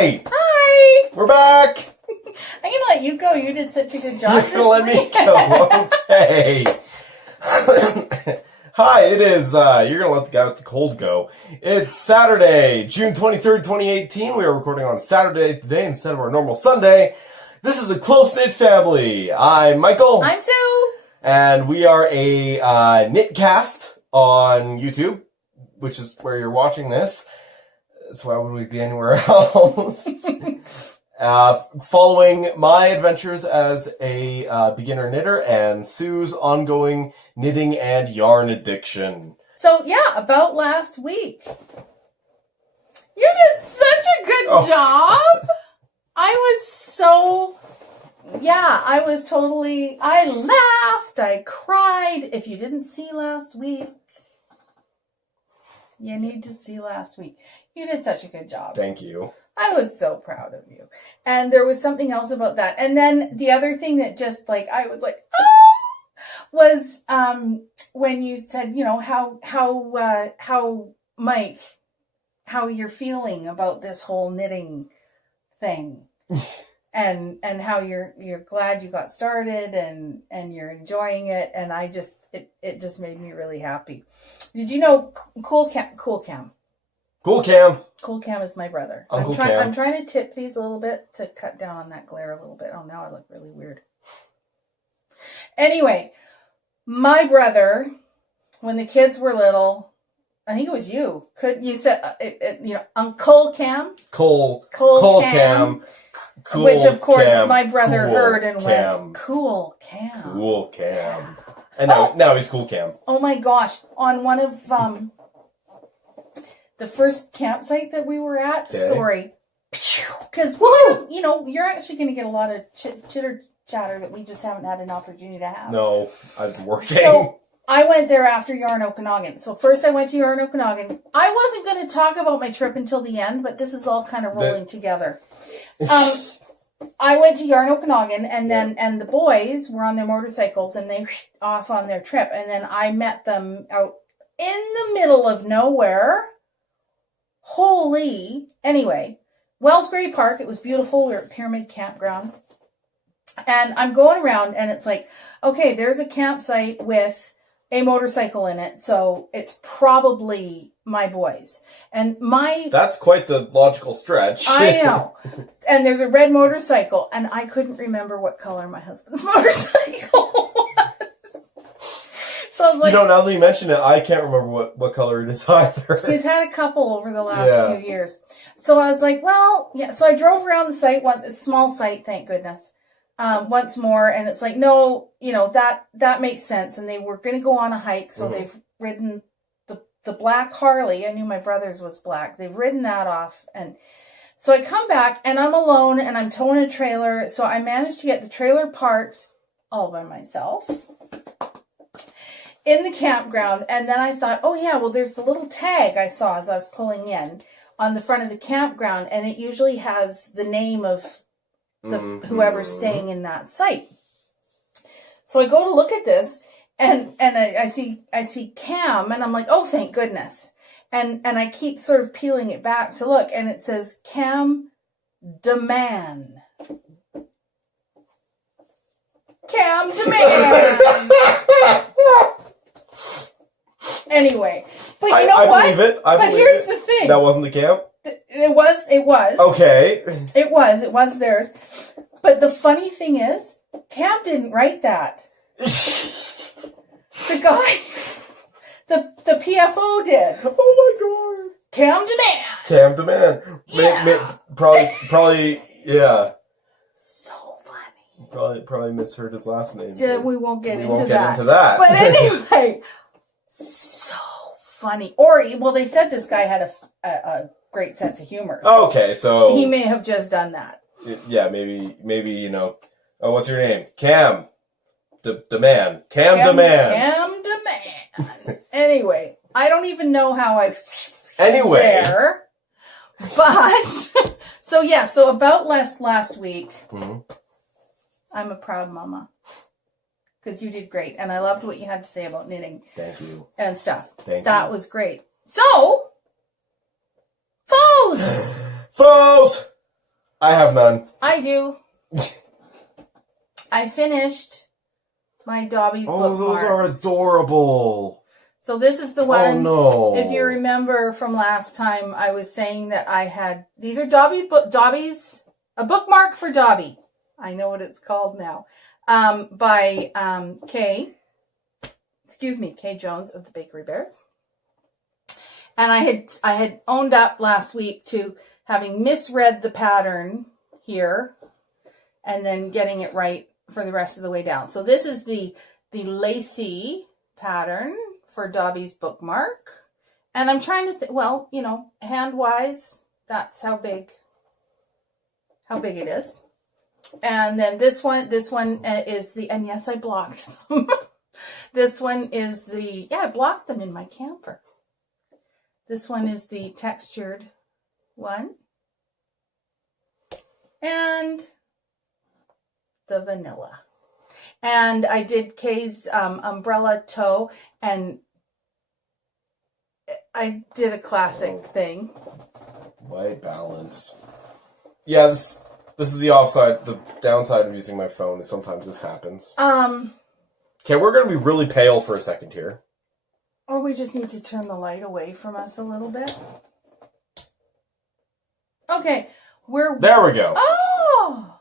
Hi! Hi! We're back! I'm gonna let you go. You did such a good job. You're gonna let me go. Okay. Hi, it is, you're gonna let the guy with the cold go. It's Saturday, June 23rd, 2018. We are recording on Saturday today instead of our normal Sunday. This is a close-knit family. I'm Michael. I'm Sue. And we are a knitcast on YouTube, which is where you're watching this. So why would we be anywhere else? Following my adventures as a beginner knitter and Sue's ongoing knitting and yarn addiction. So, yeah, about last week. You did such a good job. I laughed, I cried. If you didn't see last week, you need to see last week. You did such a good job. Thank you. I was so proud of you. And there was something else about that. And then the other thing that just I was like, was when you said, you know, how Mike, how you're feeling about this whole knitting thing. and how you're glad you got started and you're enjoying it. And it just made me really happy. Did you know Cool Cam is my brother. Uncle Cam. I'm trying to tip these a little bit to cut down on that glare a little bit. Oh, now I look really weird. Anyway, my brother, when the kids were little, I think it was you. You said, Uncle Cam? Cole Cam. Cool which, of course, Cam. my brother heard and Cam. went, Cool Cam. Cool Cam. And now he's Cool Cam. Oh, my gosh. On one of the first campsite that we were at, sorry, because you're actually going to get a lot of chitter chatter that we just haven't had an opportunity to have. No, I've been working. So I went there after Yarn Okanagan. So first I went to Yarn Okanagan. I wasn't going to talk about my trip until the end, but this is all kind of rolling together. I went to Yarn Okanagan, and then and the boys were on their motorcycles, and they off on their trip, and then I met them out in the middle of nowhere. Anyway, Wellsbury Park, it was beautiful. We were at Pyramid Campground. And I'm going around and it's like, okay, there's a campsite with a motorcycle in it. So it's probably my boys. And that's quite the logical stretch. I know. And there's a red motorcycle. And I couldn't remember what color my husband's motorcycle was. So I was like, now that you mention it, I can't remember what color it is either. He's had a couple over the last few years. So I was like, well, yeah. So I drove around the site once. It's a small site, thank goodness. Once more. And it's like, no, that makes sense. And they were going to go on a hike. So they've ridden the black Harley. I knew my brother's was black. They've ridden that off. And so I come back and I'm alone and I'm towing a trailer. So I managed to get the trailer parked all by myself in the campground. And then I thought, oh yeah, well, there's the little tag I saw as I was pulling in on the front of the campground. And it usually has the name of whoever's staying in that site. So I go to look at this and I see Cam and I'm like, oh, thank goodness. And I keep sort of peeling it back to look and it says Cam Demand. Cam Demand. Anyway, but you know what? I believe it. But here's the thing. That wasn't the camp? It was. Okay. It was theirs. But the funny thing is, Cam didn't write that. The guy, the PFO did. Oh my god. Cam Demand. Yeah. Probably, yeah. So funny. Probably misheard his last name. We won't get into that. But anyway, so funny. Or, they said this guy had a great sense of humor. So okay, so he may have just done that. Yeah, maybe oh, what's your name? Cam. Demand. Cam Demand. Cam Demand. Anyway, I don't even know how I there. But so about last week, I'm a proud mama. Because you did great. And I loved what you had to say about knitting. Thank you. And stuff. Thank you. That was great. So, foes! Foes! I have none. I do. I finished my Dobby's bookmarks. Those are adorable. So this is the one. Oh, no. If you remember from last time, I was saying that I had... These are Dobby's... A bookmark for Dobby. I know what it's called now. By Kay Jones of the Bakery Bears. And I had owned up last week to having misread the pattern here and then getting it right for the rest of the way down. So this is the lacy pattern for Dobby's bookmark. And I'm trying to well, you know, hand-wise, that's how big it is. And then this one is the, and yes, I blocked them. This one is the, yeah, I blocked them in my camper. This one is the textured one. And the vanilla. And I did Kay's umbrella toe, and I did a classic thing. White balance. Yeah, this is the offside. The downside of using my phone is sometimes this happens. Okay, we're going to be really pale for a second here. Or we just need to turn the light away from us a little bit. Okay, there we go. Oh!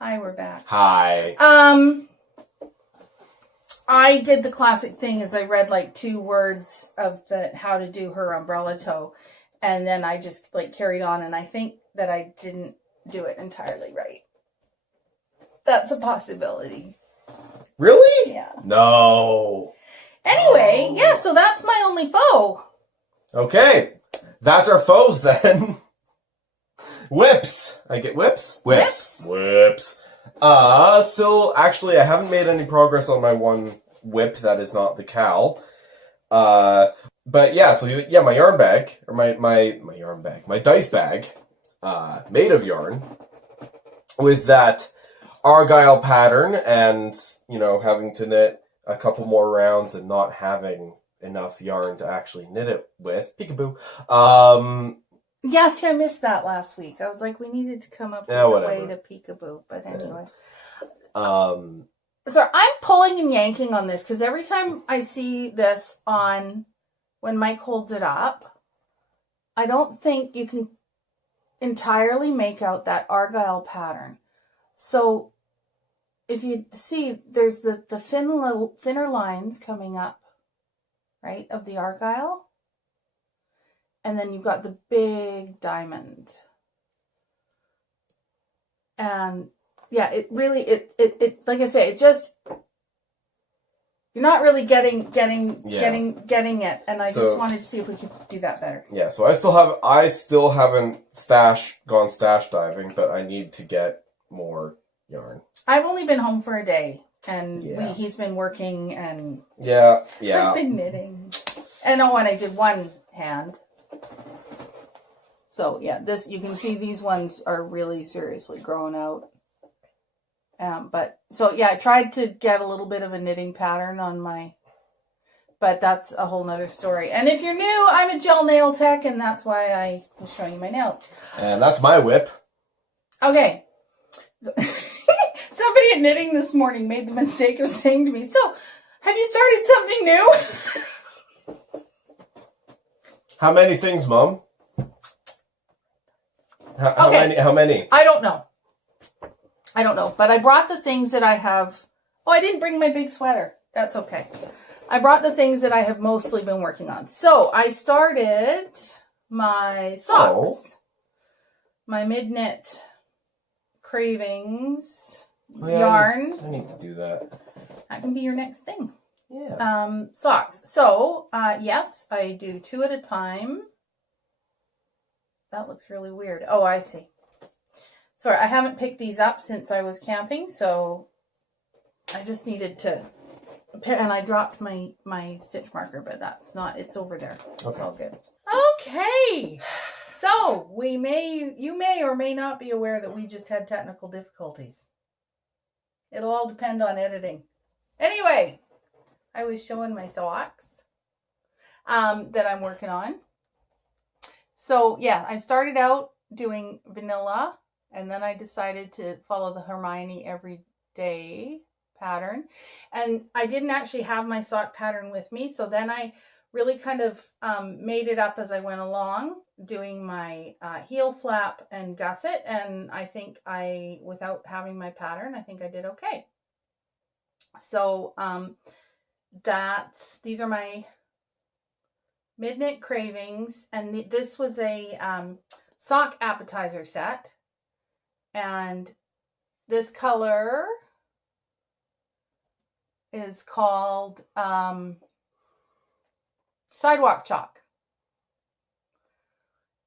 Hi, we're back. Hi. I did the classic thing is I read like 2 words of how to do her umbrella toe, and then I just like carried on, and I think that I didn't do it entirely right. That's a possibility. Really? Yeah. No. Anyway, yeah, so that's my only foe. Okay. That's our foes then. Whips. I get whips? Whips. Still, actually, I haven't made any progress on my one whip that is not the cowl. But yeah, so yeah, my yarn bag, or my yarn bag, my dice bag, made of yarn, with that Argyle pattern, and, you know, having to knit a couple more rounds and not having enough yarn to actually knit it with. Peekaboo. Yes, I missed that last week. I was like, we needed to come up with a way to peekaboo, but anyway. So I'm pulling and yanking on this because every time I see this on when Mike holds it up, I don't think you can entirely make out that Argyle pattern. So if you see, there's the thinner lines coming up, right, of the Argyle. And then you've got the big diamond. And yeah, it really, it like I say, it just, you're not really getting it. And I just wanted to see if we could do that better. Yeah, so I still haven't gone stash diving, but I need to get more yarn. I've only been home for a day, and he's been working, and I've been knitting. And I did one hand. So yeah, this, you can see these ones are really seriously growing out. But so yeah, I tried to get a little bit of a knitting pattern on my, but that's a whole nother story. And if you're new, I'm a gel nail tech, and that's why I was showing you my nails. And that's my whip. Okay. So, somebody at knitting this morning made the mistake of saying to me, so, have you started something new? How many things, Mom? How many? I don't know. But I brought the things that I have. Oh, I didn't bring my big sweater. That's okay. I brought the things that I have mostly been working on. So I started my socks. My mid-knit cravings yarn. I need to do that. That can be your next thing. Yeah. Socks. So, yes, I do 2 at a time. That looks really weird. Oh, I see. Sorry, I haven't picked these up since I was camping, so I just needed to, and I dropped my stitch marker, but that's not, it's over there. Okay. It's all good. Okay. So, you may or may not be aware that we just had technical difficulties. It'll all depend on editing. Anyway, I was showing my socks that I'm working on. So, yeah, I started out doing vanilla And then I decided to follow the Hermione every day pattern. And I didn't actually have my sock pattern with me. So then I really kind of made it up as I went along, doing my heel flap and gusset. And I think without having my pattern, I think I did okay. So these are my Midnight Cravings. And this was a sock appetizer set. And this color is called Sidewalk Chalk.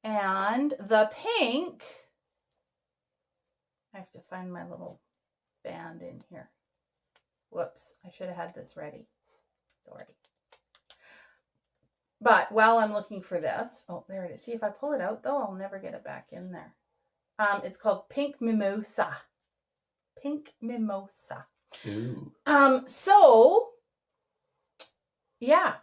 And the pink, I have to find my little band in here. Whoops, I should have had this ready. Sorry. But while I'm looking for this, oh, there it is. See, if I pull it out, though, I'll never get it back in there. It's called Pink Mimosa. Pink Mimosa. Ooh. So, yeah,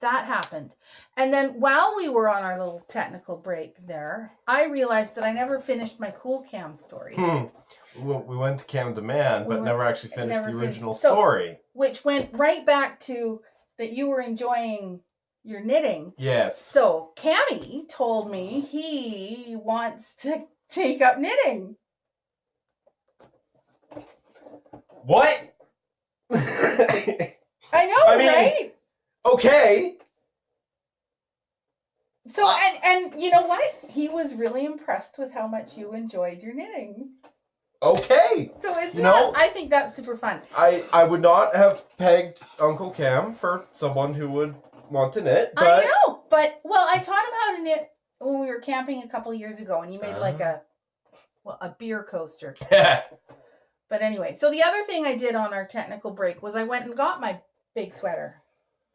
that happened. And then while we were on our little technical break there, I realized that I never finished my Cool Cam story. Well, we went to Cam Demand, but never actually finished the original So, story. Which went right back to that you were enjoying your knitting. Yes. So, Cammy told me he wants to take up knitting. What? I know, right? Okay. So, and you know what? He was really impressed with how much you enjoyed your knitting. Okay. So I think that's super fun. I would not have pegged Uncle Cam for someone who would want to knit, but I know, but I taught him how to knit when we were camping a couple of years ago, and he made like a beer coaster. But anyway, so the other thing I did on our technical break was I went and got my big sweater.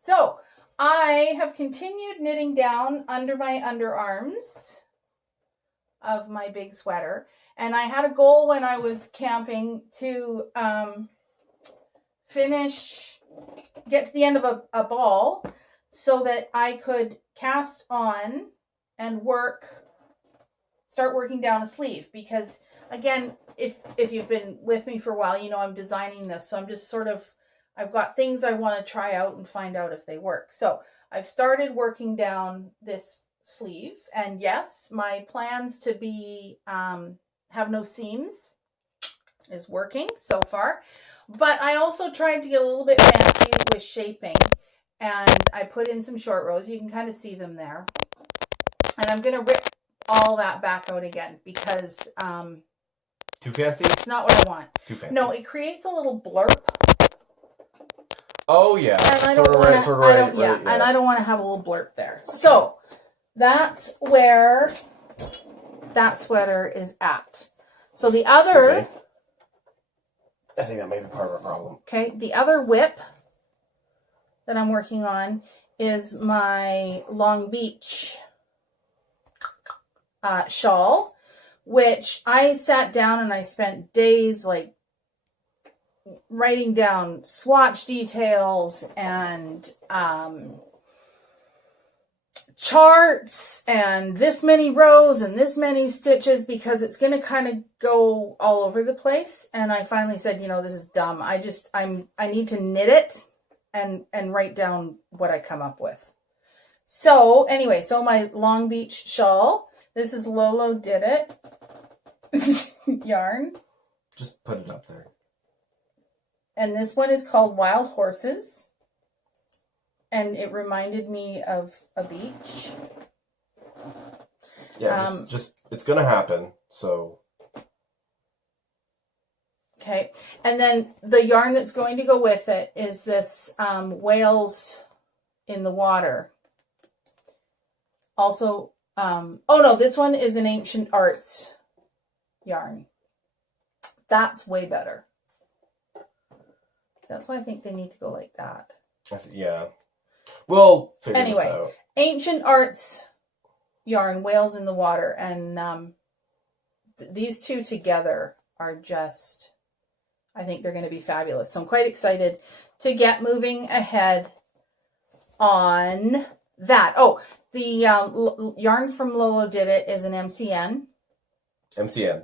So I have continued knitting down under my underarms of my big sweater. And I had a goal when I was camping to get to the end of a ball so that I could cast on and start working down a sleeve. Because again, if you've been with me for a while, you know I'm designing this. So I'm just I've got things I want to try out and find out if they work. So I've started working down this sleeve. And yes, my plans to be have no seams is working so far. But I also tried to get a little bit fancy with shaping. And I put in some short rows. You can kind of see them there. And I'm going to rip all that back out again because too fancy? It's not what I want. Too fancy. No, it creates a little blurb. Oh yeah. And I don't want to. And I don't want to have a little blurb there. So that's where that sweater is at. So the other. I think that may be part of our problem. Okay, the other whip that I'm working on is my Long Beach shawl, which I sat down and I spent days like writing down swatch details and charts and this many rows and this many stitches because it's going to kind of go all over the place. And I finally said, this is dumb. I need to knit it and write down what I come up with. So anyway, my Long Beach shawl, this is Lolo Did It yarn. Just put it up there. And this one is called Wild Horses. And it reminded me of a beach. Yeah, just it's going to happen. So. Okay. And then the yarn that's going to go with it is this Whales in the Water. Also, this one is an Ancient Arts yarn. That's way better. That's why I think they need to go like that. Yeah. We'll figure this out. Ancient Arts yarn, Whales in the Water. And these two together are just, I think they're going to be fabulous. So I'm quite excited to get moving ahead on that. Oh, the yarn from Lolo Did It is an MCN. MCN.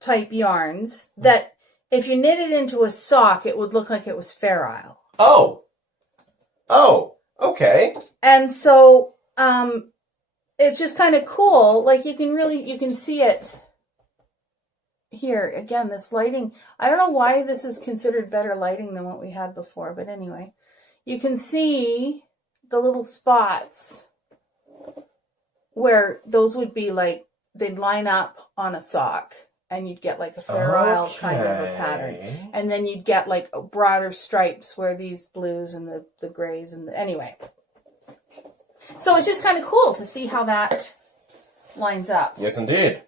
type yarns that if you knit it into a sock, it would look like it was Fair Isle. Oh. Oh, okay. And so it's just kind of cool. Like you can see it here. Again, this lighting, I don't know why this is considered better lighting than what we had before, but anyway, you can see the little spots where those would be like, they'd line up on a sock and you'd get like a Fair Isle kind of a pattern. And then you'd get like broader stripes where these blues and the grays and anyway. So it's just kind of cool to see how that lines up. Yes, indeed.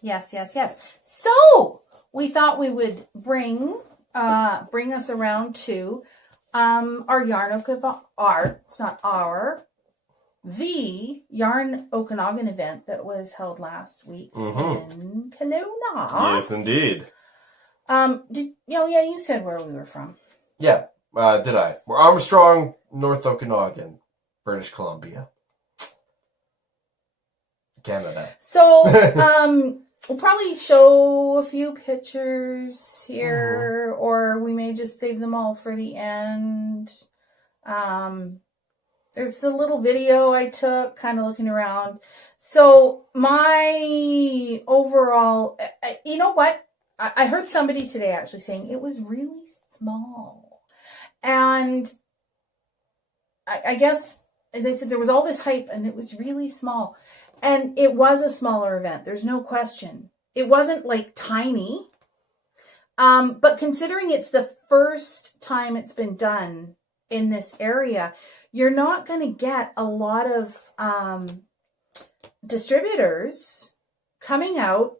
Yes, yes, yes. So we thought we would bring us around to our Yarn Okanagan, it's not our, the Yarn Okanagan event that was held last week in Kelowna. Yes, indeed. You said where we were from. Yeah, did I? We're Armstrong, North Okanagan, British Columbia, Canada. So, we'll probably show a few pictures here, or we may just save them all for the end. There's a little video I took, kind of looking around. So my overall, you know what? I heard somebody today actually saying it was really small. And I guess they said there was all this hype and it was really small. And it was a smaller event. There's no question. It wasn't like tiny. But considering it's the first time it's been done in this area, you're not going to get a lot of distributors coming out,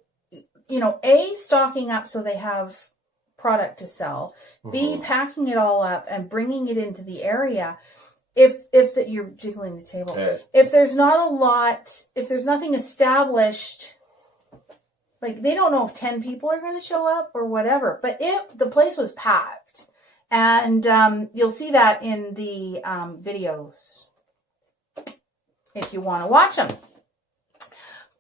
A, stocking up so they have product to sell, B, packing it all up and bringing it into the area. If that you're jiggling the table, if there's not a lot, if there's nothing established, like they don't know if 10 people are going to show up or whatever, but the place was packed. And you'll see that in the videos if you want to watch them.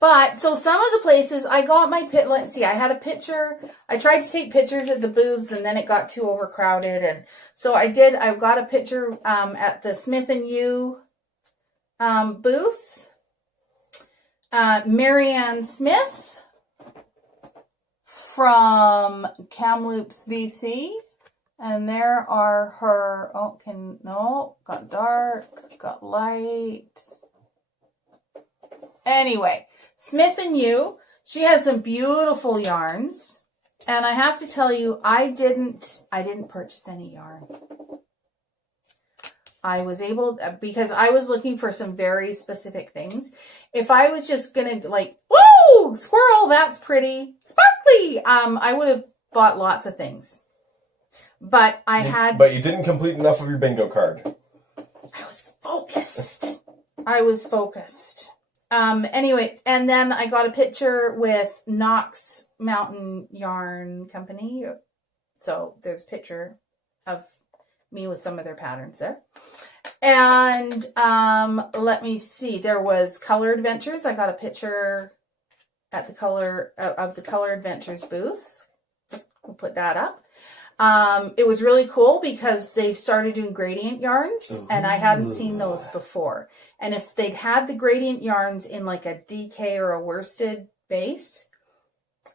But so some of the places I got my let's see, I had a picture. I tried to take pictures at the booths and then it got too overcrowded. And so I've got a picture at the Smith & U booth. Marianne Smith from Kamloops, BC. And there are her, got dark, got light. Anyway, Smith & U, she had some beautiful yarns. And I have to tell you, I didn't purchase any yarn. I was able, because I was looking for some very specific things. If I was just going to like, whoa, squirrel, that's pretty, sparkly, I would have bought lots of things. But But you didn't complete enough of your bingo card. I was focused. Anyway, and then I got a picture with Knox Mountain Yarn Company. So there's a picture of me with some of their patterns there. And let me see. There was Color Adventures. I got a picture at the Color Adventures booth. We'll put that up. It was really cool because they've started doing gradient yarns and I hadn't seen those before. And if they'd had the gradient yarns in like a DK or a worsted base,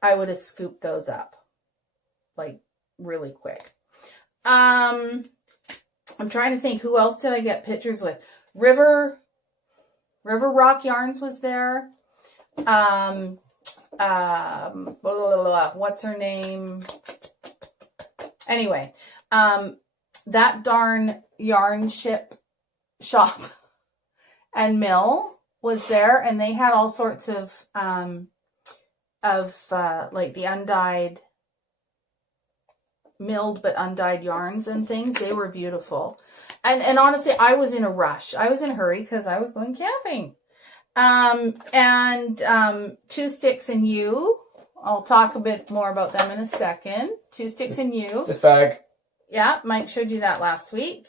I would have scooped those up like really quick. I'm trying to think, who else did I get pictures with? River Rock Yarns was there. What's her name? Anyway, that darn yarn shop and mill was there, and they had all sorts of like the undyed, milled but undyed yarns and things. They were beautiful. And honestly, I was in a rush. I was in a hurry because I was going camping. Two Sticks and You. I'll talk a bit more about them in a second. Two Sticks and You. This bag. Yeah, Mike showed you that last week.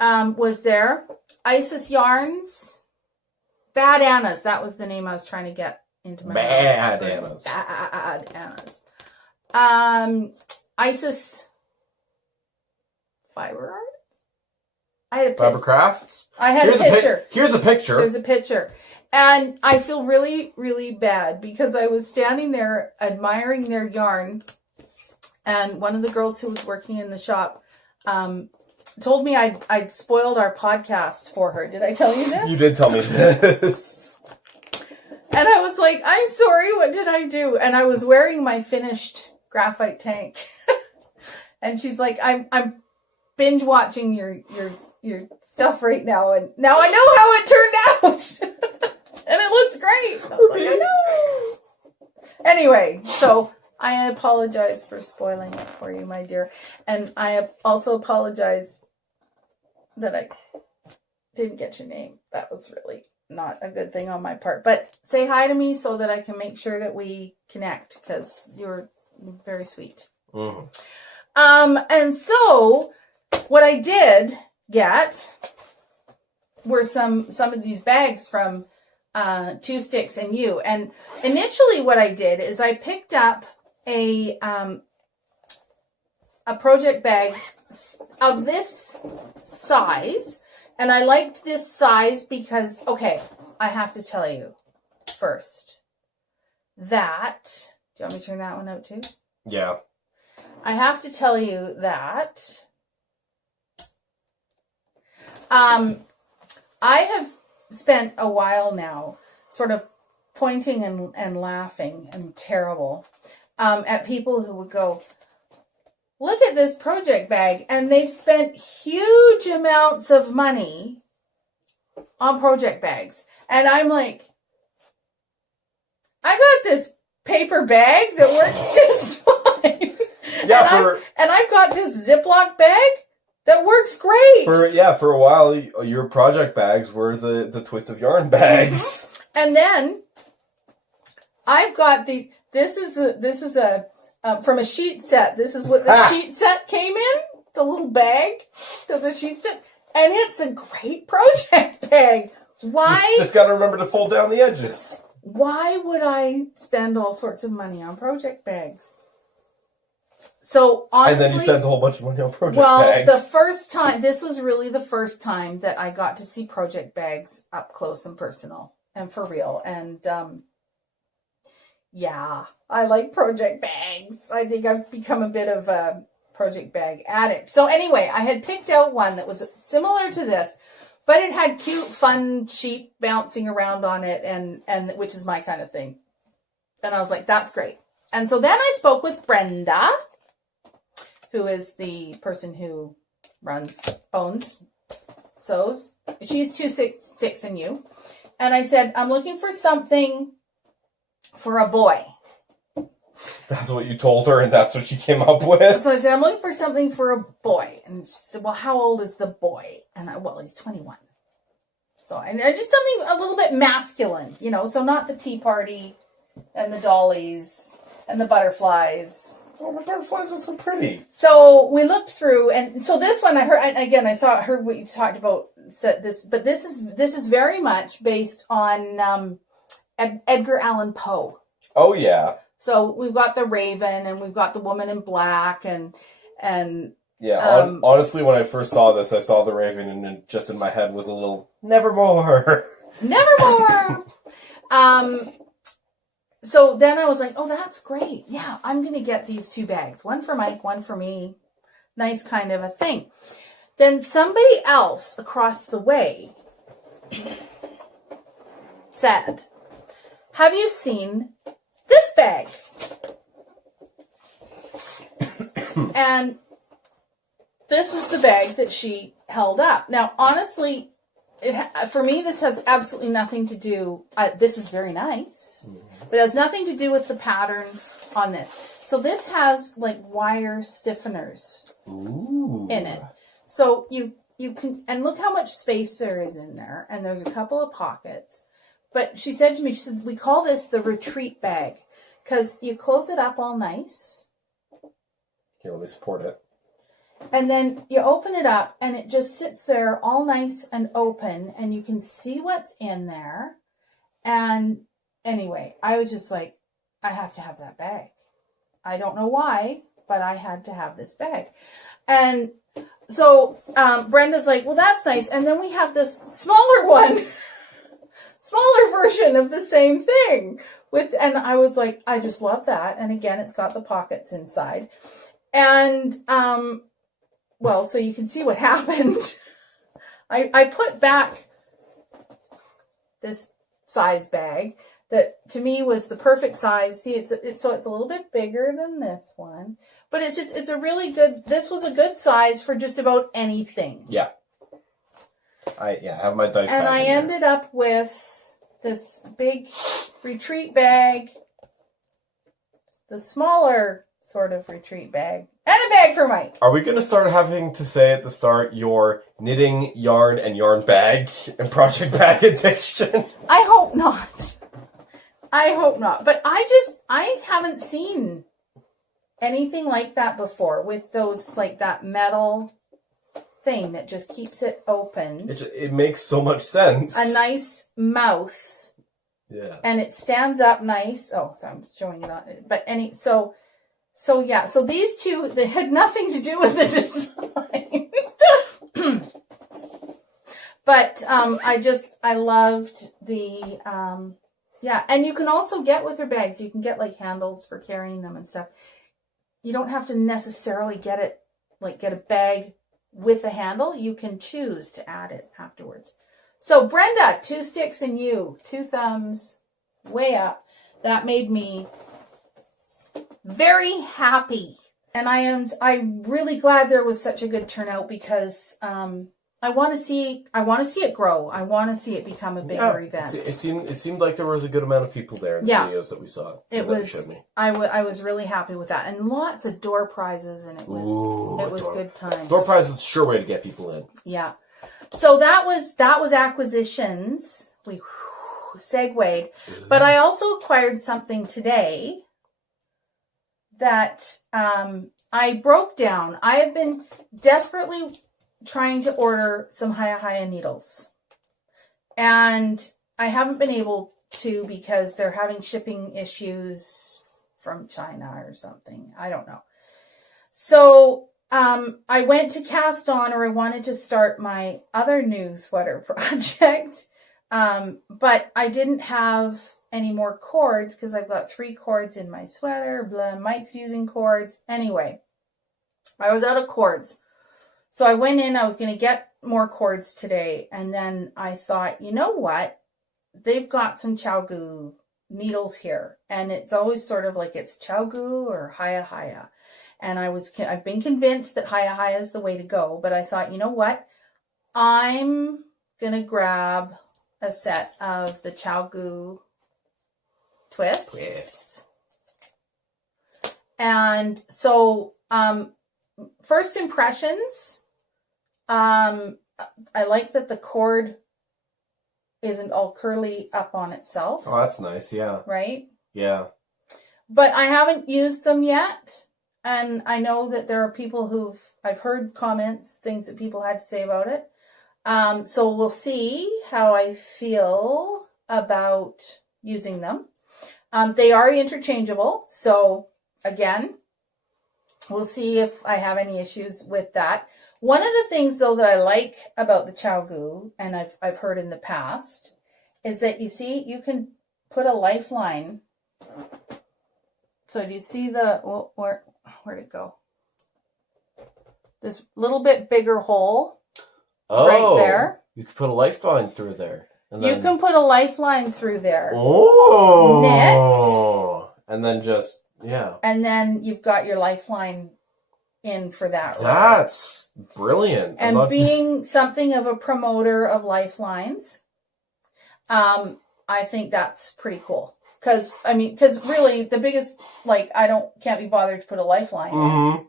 Was there. Isis Yarns. Bad Anna's. That was the name I was trying to get into my Bad Anna's. Bad Anna's. Isis fiber art. I had a Fiber crafts. I had a picture. Here's a picture. There's a picture. And I feel really, really bad because I was standing there admiring their yarn. And one of the girls who was working in the shop told me I'd spoiled our podcast for her. Did I tell you this? You did tell me this. And I was like, I'm sorry, what did I do? And I was wearing my finished graphite tank. And she's like, I'm binge watching your stuff right now, and now I know how it turned out. And it looks great. I was like, I know. Anyway, so I apologize for spoiling it for you, my dear. And I also apologize that I didn't get your name. That was really not a good thing on my part. But say hi to me so that I can make sure that we connect, because you're very sweet. Mm. And so what I did get were some of these bags from Two Sticks and You. And initially what I did is I picked up a project bag of this size, and I liked this size because, okay, I have to tell you first that, do you want me to turn that one out too? Yeah. I have to tell you that I have spent a while now sort of pointing and laughing and terrible at people who would go, look at this project bag, and they've spent huge amounts of money on project bags. And I'm like, I got this paper bag that works just fine. Yeah, and I've got this Ziploc bag that works great. For a while, your project bags were the twist of yarn bags. And then I've got this is a from a sheet set. This is what the sheet set came in, the little bag of the sheet set, and it's a great project bag. Why? Just got to remember to fold down the edges. Why would I spend all sorts of money on project bags? So honestly, and then you spent a whole bunch of money on project Well, bags. the first time, this was really the first time that I got to see project bags up close and personal and for real. And yeah, I like project bags. I think I've become a bit of a project bag addict. So anyway, I had picked out one that was similar to this, but it had cute, fun sheep bouncing around on it, and which is my kind of thing. And I was like, that's great. And so then I spoke with Brenda, who is the person who owns, sews. She's 2 6 and You. And I said, I'm looking for something for a boy. That's what you told her, and that's what she came up with. So I said, I'm looking for something for a boy. And she said, well, how old is the boy? And well, he's 21. So, and just something a little bit masculine, so not the tea party and the dollies and the butterflies. Oh, the butterflies are so pretty. So we looked through, and so this one I heard what you talked about, said this, but this is very much based on Edgar Allan Poe. Oh yeah. So we've got the Raven, and we've got the Woman in Black, and yeah. Honestly, when I first saw this, I saw the Raven, and then just in my head was a little Nevermore. Nevermore. So then I was like, oh, that's great. Yeah, I'm going to get these 2 bags. One for Mike, one for me. Nice kind of a thing. Then somebody else across the way said, have you seen this bag? And this is the bag that she held up. Now, honestly, for me, this has absolutely nothing to do. This is very nice, but it has nothing to do with the pattern on this. So this has like wire stiffeners in it. So you can, and look how much space there is in there. And there's a couple of pockets. But she said to me, she said, we call this the retreat bag because you close it up all nice. Here, let me support it. And then you open it up and it just sits there all nice and open and you can see what's in there. And anyway, I was just like, I have to have that bag. I don't know why, but I had to have this bag. And so Brenda's like, well, that's nice. And then we have this smaller one, smaller version of the same thing. And I was like, I just love that. And again, it's got the pockets inside. And, well, so you can see what happened. I put back this size bag that to me was the perfect size. See, so it's a little bit bigger than this one, but it's a really good, this was a good size for just about anything. Yeah. I have my dice bag. And I ended up with this big retreat bag, the smaller sort of retreat bag, and a bag for Mike. Are we going to start having to say at the start your knitting, yarn, and yarn bag and project bag addiction? I hope not. I hope not. But I haven't seen anything like that before with those, like that metal thing that just keeps it open. It makes so much sense. A nice mouth. Yeah. And it stands up nice. Oh, so I'm showing it on. But so yeah. So these two, they had nothing to do with the design. But I loved the yeah, and you can also get with your bags, you can get like handles for carrying them and stuff. You don't have to necessarily get a bag with a handle. You can choose to add it afterwards. So Brenda, 2 sticks and you, 2 thumbs, way up. That made me very happy. And I'm really glad there was such a good turnout because I want to see it grow. I want to see it become a bigger event. It seemed like there was a good amount of people there in the videos that we saw. I was really happy with that, and lots of door prizes, and it was good times. Door prizes, sure way to get people in. Yeah. So that was acquisitions. We segued, but I also acquired something today that I broke down. I have been desperately trying to order some Haya needles, and I haven't been able to because they're having shipping issues from China or something. I don't know. So I went to Cast On, or I wanted to start my other new sweater project, but I didn't have any more cords because I've got 3 cords in my sweater. Mike's using cords. Anyway, I was out of cords. So I went in, I was going to get more cords today, and then I thought, you know what? They've got some ChiaoGoo needles here, and it's always sort of like it's ChiaoGoo or Haya. And I've been convinced that Haya is the way to go, but I thought, you know what? I'm going to grab a set of the ChiaoGoo twists. And so, first impressions, I like that the cord isn't all curly up on itself. Oh, that's nice. Yeah. Right? Yeah. But I haven't used them yet. And I know that there are people I've heard comments, things that people had to say about it. So we'll see how I feel about using them. They are interchangeable. So again, we'll see if I have any issues with that. One of the things, though, that I like about the ChiaoGoo, and I've heard in the past, is that you see, you can put a lifeline. So do you see where'd it go? This little bit bigger hole right there. You can put a lifeline through there. You can put a lifeline through there. Oh! Knit. And then just, yeah. And then you've got your lifeline in for that. That's brilliant. And being something of a promoter of lifelines, I think that's pretty cool. Because really the biggest, can't be bothered to put a lifeline in,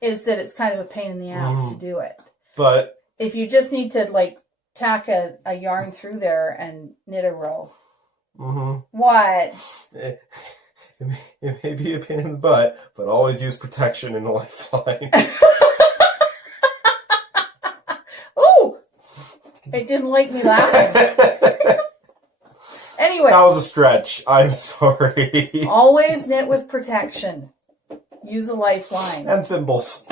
is that it's kind of a pain in the ass to do it. But if you just need to tack a yarn through there and knit a row. What? It may be a pain in the butt, but always use protection in a lifeline. Ooh! It didn't like me laughing. Anyway. That was a stretch. I'm sorry. Always knit with protection. use a lifeline. And thimbles.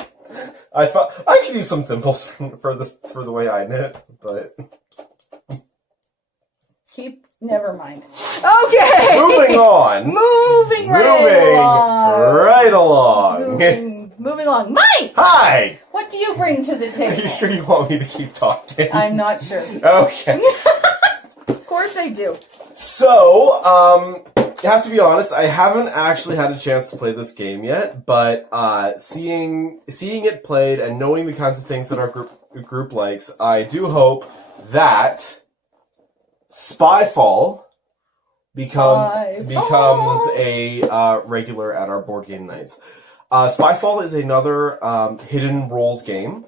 I thought I could use some thimbles for the way I knit, but Never mind. Okay. moving on. Moving right along. Moving along. Mike! Hi! What do you bring to the Are table? you sure you want me to keep talking? I'm not sure. Okay. Of course I do. So, I have to be honest, I haven't actually had a chance to play this game yet, but seeing it played and knowing the kinds of things that our group likes, I do hope that Spyfall becomes a regular at our board game nights. Spyfall is another hidden roles game.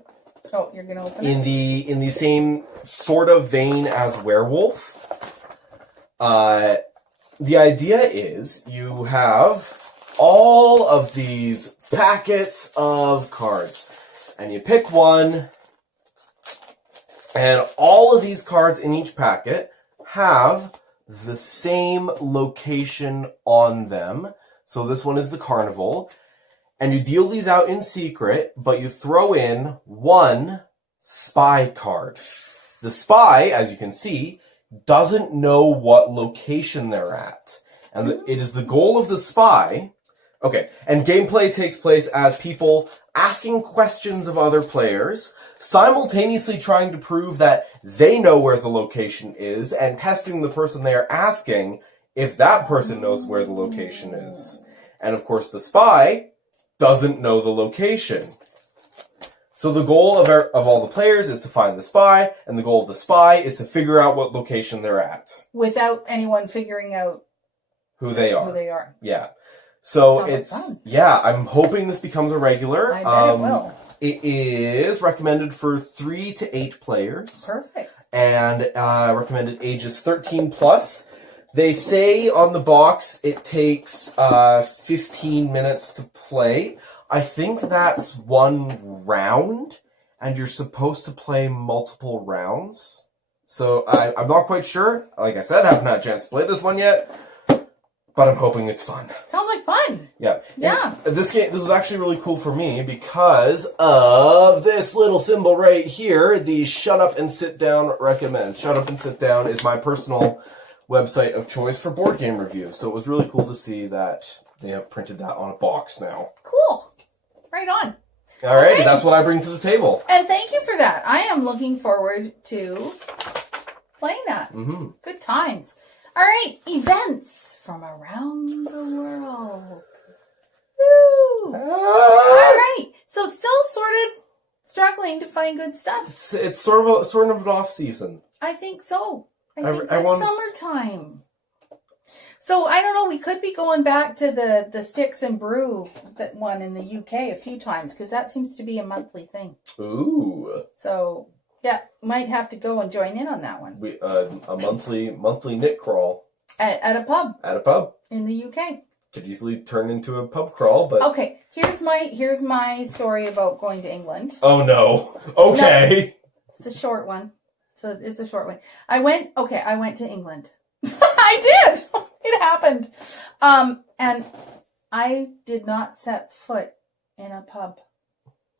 Oh, you're gonna open it? In the same sort of vein as Werewolf. The idea is you have all of these packets of cards, and you pick one, and all of these cards in each packet have the same location on them. So this one is the Carnival. And you deal these out in secret, but you throw in one spy card. The spy, as you can see, doesn't know what location they're at. And it is the goal of the spy. Okay, and gameplay takes place as people asking questions of other players, simultaneously trying to prove that they know where the location is, and testing the person they are asking if that person knows where the location is. And of course, the spy doesn't know the location. So the goal of all the players is to find the spy, and the goal of the spy is to figure out what location they're at. Without anyone figuring out who they are. Who they are. Yeah. So Sounds it's, like fun. yeah, I'm hoping this becomes a regular. I bet it will. It is recommended for 3 to 8 players. Perfect. And recommended ages 13 plus. They say on the box it takes 15 minutes to play. I think that's one round, and you're supposed to play multiple rounds. So I'm not quite sure. Like I said, I haven't had a chance to play this one yet, but I'm hoping it's fun. Sounds like fun. Yeah. Yeah. And this was actually really cool for me because of this little symbol right here, the Shut Up and Sit Down recommend. Shut Up and Sit Down is my personal website of choice for board game reviews. So it was really cool to see that they have printed that on a box now. Cool. Right on. All right, Okay. That's what I bring to the table. And thank you for that. I am looking forward to playing that. Mm-hmm. Good times. All right, events from around the world. Woo! All right, so still sort of struggling to find good stuff. It's sort of an off season. I think so. I think it's Everyone's- summertime. So I don't know. We could be going back to the Sticks and Brew that one in the UK a few times because that seems to be a monthly thing. Ooh. So yeah, might have to go and join in on that one We a monthly knit crawl at a pub at a pub. in the UK. Could easily turn into a pub crawl, but Okay, here's my story about going to England. oh no. Okay. It's a short one. So it's a short one. I went to England. I did. It happened. And I did not set foot in a pub.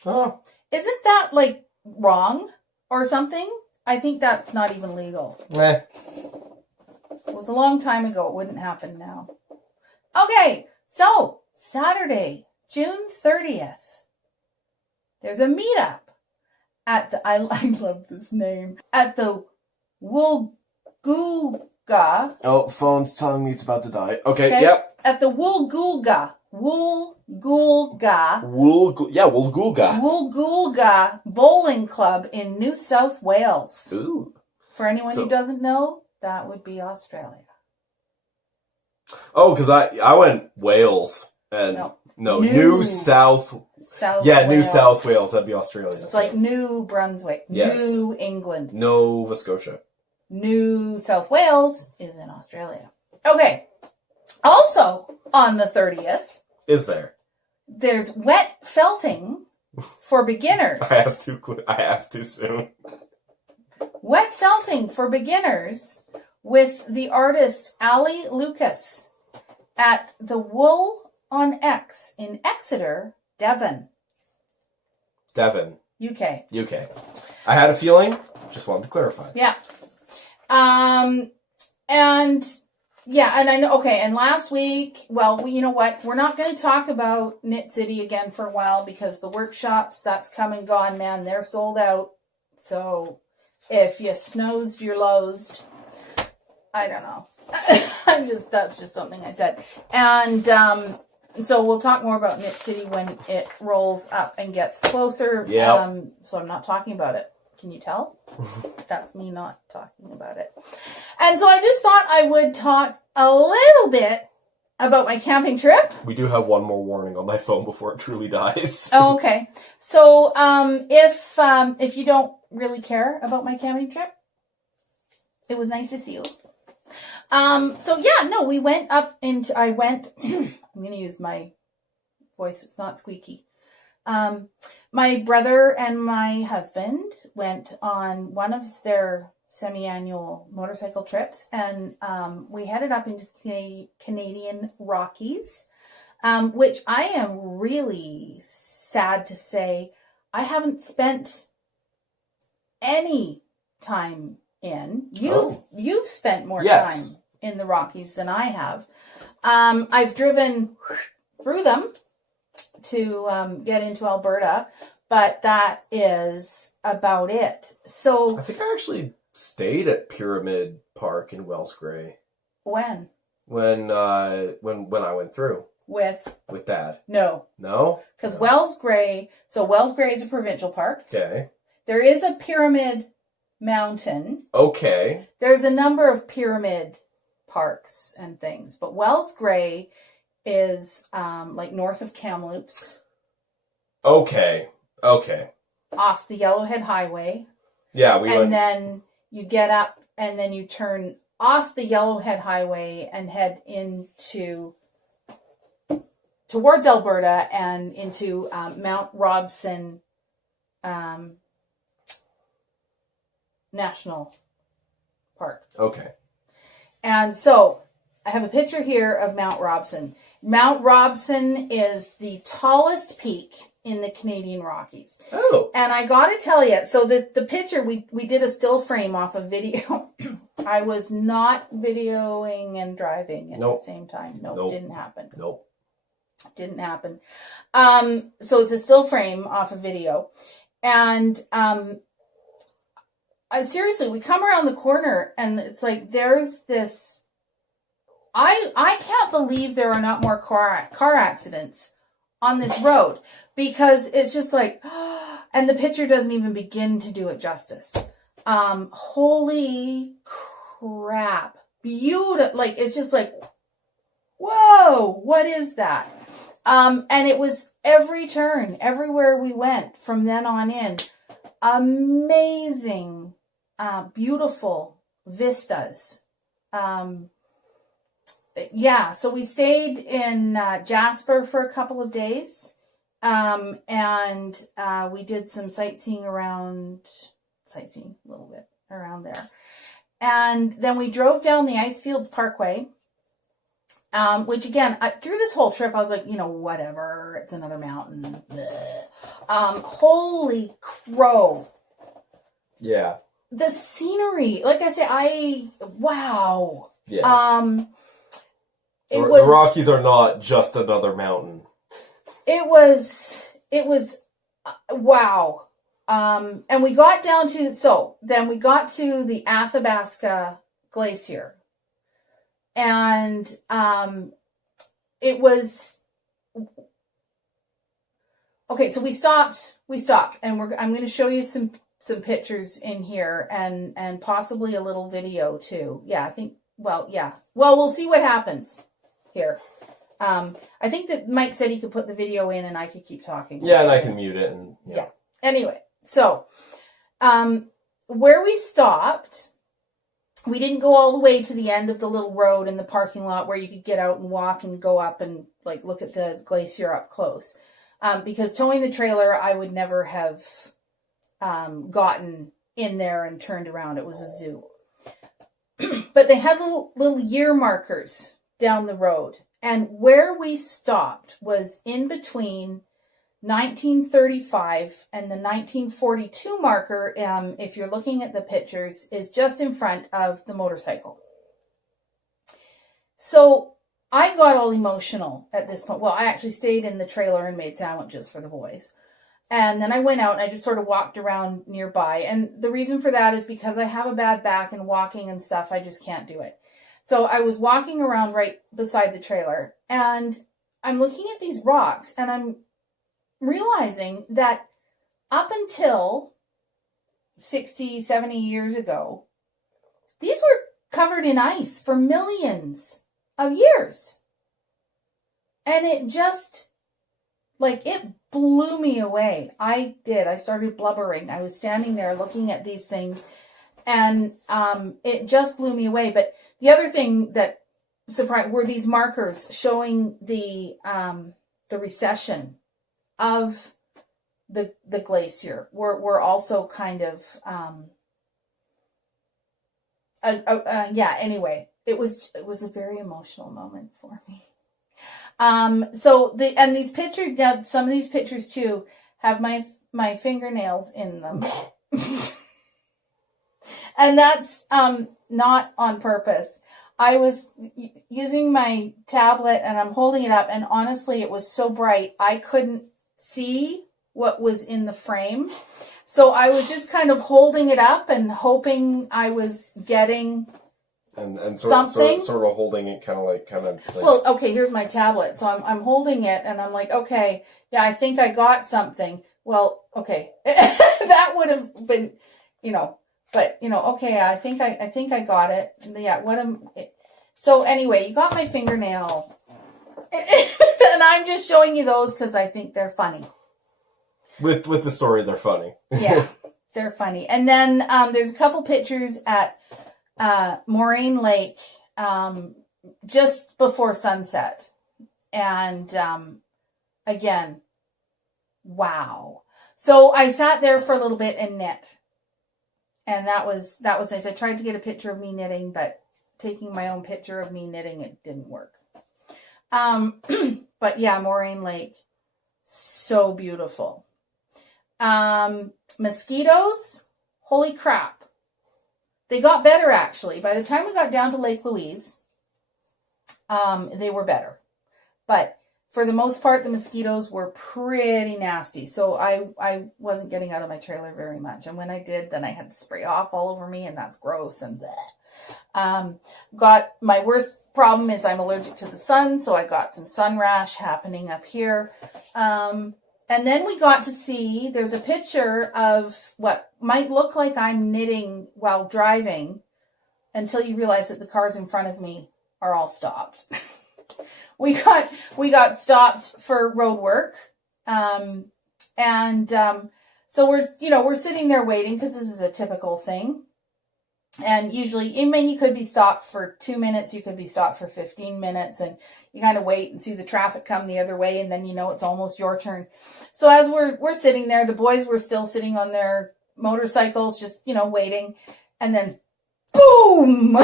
Oh. Isn't that like wrong or something? I think that's not even legal. Eh. It was a long time ago. It wouldn't happen now. Okay, so Saturday, June 30th. There's a meetup at the, I love this name, at the Woolgoolga. Oh, phone's telling me it's about to die. Okay, Okay. yep. At the Woolgoolga Woolgoolga Bowling Club in New South Wales. Ooh. For anyone So- who doesn't know, that would be Australia. Oh, because I went Wales and no, New South. Yeah, New Wales. South Wales. That'd be Australia. It's like New Brunswick, Yes. New England. Nova Scotia. New South Wales is in Australia. Okay. Also, on the 30th, Is there? there's wet felting for beginners. I asked too soon. Wet felting for beginners with the artist Ali Lucas at the Wool on X in Exeter, Devon. Devon. UK. UK. I had a feeling, just wanted to clarify. Yeah. And yeah, and I know, okay, and last week, well, you know what? We're not going to talk about Knit City again for a while because the workshops, that's come and gone, man. They're sold out. So if you snoozed, you're losed. I don't know. That's just something I said. And so we'll talk more about Knit City when it rolls up and gets closer. Yeah. So I'm not talking about it. Can you tell? That's me not talking about it. And so I just thought I would talk a little bit about my camping trip. We do have one more warning on my phone before it truly dies. Oh, okay. So if you don't really care about my camping trip, it was nice to see you. So yeah, no, we went up into, I'm going to use my voice. It's not squeaky. My brother and my husband went on one of their semi-annual motorcycle trips, and we headed up into the Canadian Rockies, which I am really sad to say I haven't spent any time in. You've spent more time in the Rockies than I have. I've driven through them to get into Alberta, but that is about it. So I think I actually stayed at Pyramid Park in Wellsgrey. When I went through with Dad. No, because Wellsgrey is a provincial park. Okay. There is a Pyramid Mountain. Okay. There's a number of pyramid parks and things, but Wellsgrey is like north of Kamloops. Okay. Off the Yellowhead Highway. Yeah, and then you get up and then you turn off the Yellowhead Highway and head towards Alberta and into Mount Robson National Park. Okay. And so I have a picture here of Mount Robson. Mount Robson is the tallest peak in the Canadian Rockies. Oh. And I got to tell you, so the picture, we did a still frame off of video. I was not videoing and driving at the same time. Nope. Didn't happen. Nope. Didn't happen. So it's a still frame off of video. And seriously, we come around the corner and it's like there's this... I can't believe there are not more car accidents on this road, because it's just like, and the picture doesn't even begin to do it justice. Holy crap. Beautiful. Like, it's just like, whoa, what is that? And it was every turn, everywhere we went from then on in, amazing, beautiful vistas. Yeah, so we stayed in Jasper for a couple of days, and we did some sightseeing a little bit around there. And then we drove down the Icefields Parkway, which again, through this whole trip, I was like, whatever, it's another mountain. Holy crow. Yeah. The scenery, like I say, wow. Yeah. The Rockies are not just another mountain. It was wow. And we got down to, then we got to the Athabasca Glacier. And it was, okay, so we stopped, and I'm going to show you some pictures in here and possibly a little video too. Yeah, I think, well, we'll see what happens here. I think that Mike said he could put the video in and I could keep talking. Yeah, and I can mute it. And yeah. Anyway, so where we stopped, we didn't go all the way to the end of the little road in the parking lot where you could get out and walk and go up and like look at the glacier up close. Because towing the trailer, I would never have gotten in there and turned around. It was a zoo. But they had little year markers down the road. And where we stopped was in between 1935 and the 1942 marker, if you're looking at the pictures, is just in front of the motorcycle. So I got all emotional at this point. Well, I actually stayed in the trailer and made sandwiches for the boys. And then I went out and I just sort of walked around nearby. And the reason for that is because I have a bad back and walking and stuff, I just can't do it. So I was walking around right beside the trailer and I'm looking at these rocks and I'm realizing that up until 60, 70 years ago, these were covered in ice for millions of years. And it just, like, it blew me away. I started blubbering. I was standing there looking at these things and it just blew me away. But the other thing that surprised were these markers showing the recession of the glacier. Were also kind of anyway, it was a very emotional moment for me. These pictures, now some of these pictures too have my fingernails in them. And that's not on purpose. I was using my tablet and I'm holding it up and honestly it was so bright I couldn't see what was in the frame. So I was just kind of holding it up and hoping I was getting something. Sort of holding it kind of like. Well, okay, here's my tablet. So I'm holding it and I'm like, okay, yeah, I think I got something. Well, okay. That would have been, but okay, I think I got it. Yeah, so anyway, you got my fingernail. And I'm just showing you those because I think they're funny. With the story, they're funny. Yeah, they're funny. And then there's a couple pictures at Moraine Lake just before sunset. And again, wow. So I sat there for a little bit and knit. And that was nice. I tried to get a picture of me knitting, but taking my own picture of me knitting, it didn't work. But yeah, Moraine Lake, so beautiful. Mosquitoes, holy crap. They got better actually. By the time we got down to Lake Louise, they were better. But for the most part, the mosquitoes were pretty nasty. So I wasn't getting out of my trailer very much. And when I did, then I had to spray off all over me and that's gross and bleh. Got my worst problem is I'm allergic to the sun. So I got some sun rash happening up here. And then we got to see, there's a picture of what might look like I'm knitting while driving until you realize that the cars in front of me are all stopped. We got stopped for road work. So we're sitting there waiting because this is a typical thing. And usually, you could be stopped for 2 minutes, you could be stopped for 15 minutes, and you kind of wait and see the traffic come the other way, and then it's almost your turn. So as we're sitting there, the boys were still sitting on their motorcycles, just waiting, and then boom, there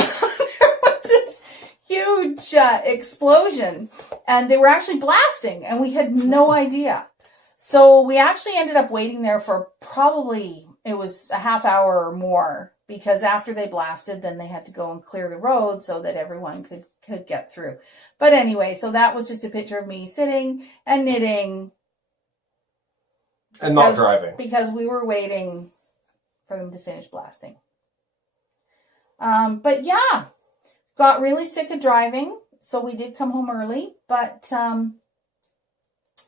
was this huge explosion, and they were actually blasting, and we had no idea. So we actually ended up waiting there for probably it was a half hour or more. Because after they blasted, then they had to go and clear the road so that everyone could get through. But anyway, so that was just a picture of me sitting and knitting. And not driving. Because we were waiting for them to finish blasting. But yeah, got really sick of driving. So we did come home early. But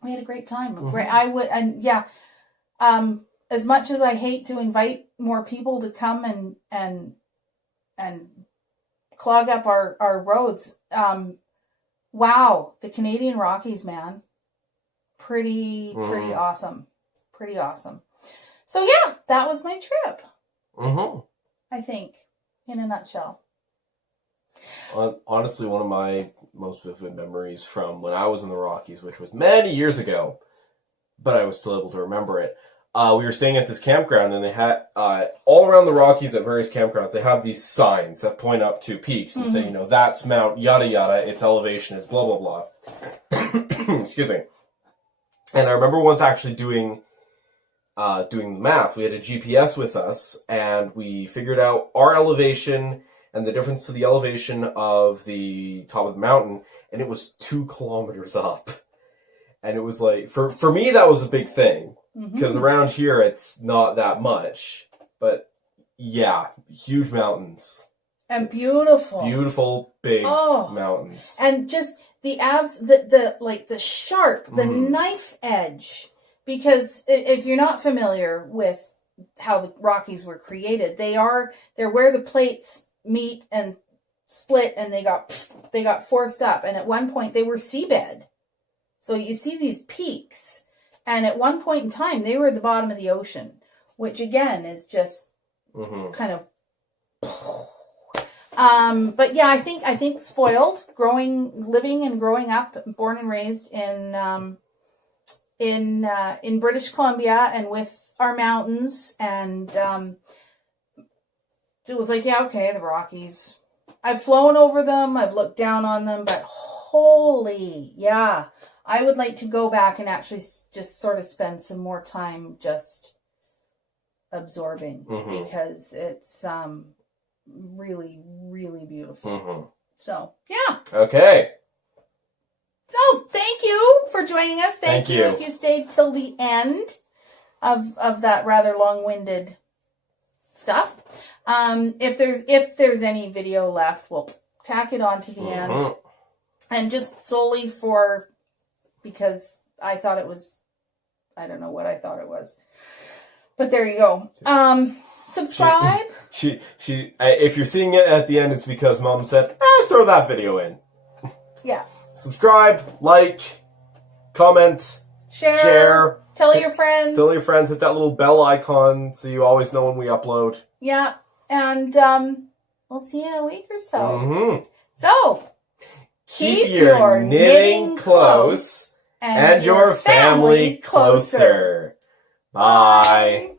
we had a great time. Mm-hmm. As much as I hate to invite more people to come and clog up our roads, wow, the Canadian Rockies, man, pretty awesome, pretty awesome. So yeah, that was my trip. Mm-hmm. I think, in a nutshell. Honestly, one of my most vivid memories from when I was in the Rockies, which was many years ago, but I was still able to remember it. we were staying at this campground, and they had all around the Rockies at various campgrounds, they have these signs that point up to peaks and say, that's Mount yada yada, its elevation is blah blah blah. Excuse me. And I remember once actually doing the math. We had a GPS with us, and we figured out our elevation and the difference to the elevation of the top of the mountain, and it was 2 kilometers up. And it was like, for me, that was a big thing. Because around here, it's not that much. But, yeah, huge mountains. And beautiful. Beautiful, big mountains. And just the the sharp, the knife edge. Because if you're not familiar with how the Rockies were created, they're where the plates meet and split, and they got forced up. And at one point, they were seabed. So you see these peaks. And at one point in time, they were at the bottom of the ocean, which again is just kind of. But yeah, I think spoiled, living and growing up, born and raised in British Columbia and with our mountains, and it was like, yeah, okay, the Rockies. I've flown over them, I've looked down on them, but holy, yeah. I would like to go back and actually just sort of spend some more time just absorbing because it's really, really beautiful. So, yeah. Okay. So, thank you for joining us. Thank you if you stayed till the end of that rather long-winded stuff. If there's any video left, we'll tack it on to the end. And just solely because I thought it was, I don't know what I thought it was. But there you go. Subscribe. If you're seeing it at the end, it's because Mom said, throw that video in. Yeah. Subscribe, like, comment, share. Tell your friends. Tell your friends, hit that little bell icon so you always know when we upload. Yeah. And we'll see you in a week or so. So, keep your knitting close and your family closer. Bye.